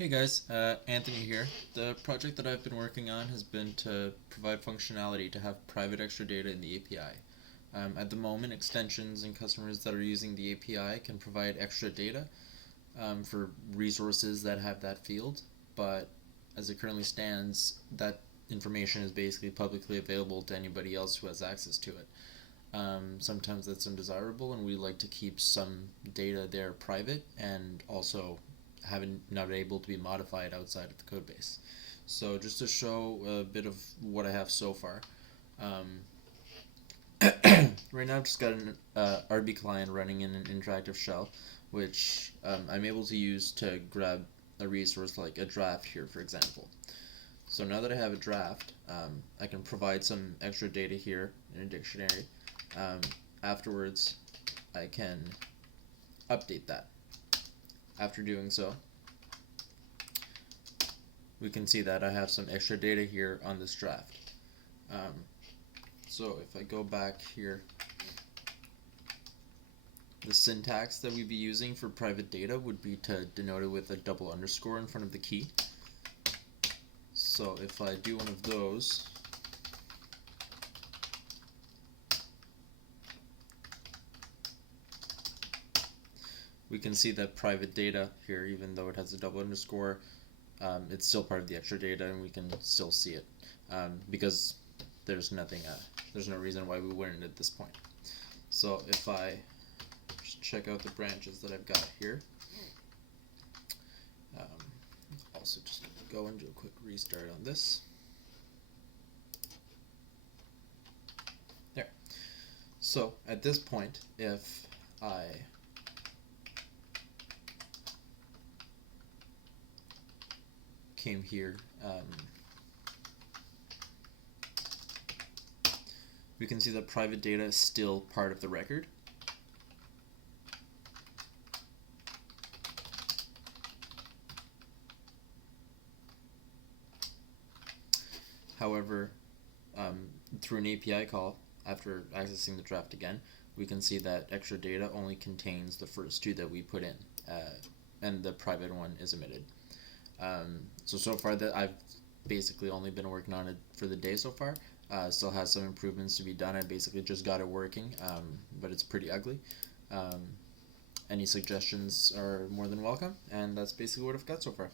Hey guys, Anthony here. The project that I've been working on has been to provide functionality to have private extra data in the API. At the moment, extensions and customers that are using the API can provide extra data for resources that have that field, but as it currently stands, that information is basically publicly available to anybody else who has access to it. Sometimes that's undesirable, and we like to keep some data there private and also having not able to be modified outside of the code base. So just to show a bit of what I have so far, um, right now I've just got an RB client running in an interactive shell, which I'm able to use to grab a resource like a draft here, for example. So now that I have a draft, I can provide some extra data here in a dictionary. Um, Afterwards, I can update that. After doing so, we can see that I have some extra data here on this draft. So if I go back here, the syntax that we'd be using for private data would be to denote it with a double underscore in front of the key. So if I do one of those, we can see that private data here, even though it has a double underscore, it's still part of the extra data, and we can still see it because there's nothing, there's no reason why we wouldn't at this point. So if I just check out the branches that I've got here, also just go and do a quick restart on this. There. So at this point, if I came here, we can see that private data is still part of the record. However, through an API call, after accessing the draft again, we can see that extra data only contains the first two that we put in, and the private one is omitted. So far that I've basically only been working on it for the day so far. Still has some improvements to be done. I basically just got it working, but it's pretty ugly. Any suggestions are more than welcome, and that's basically what I've got so far.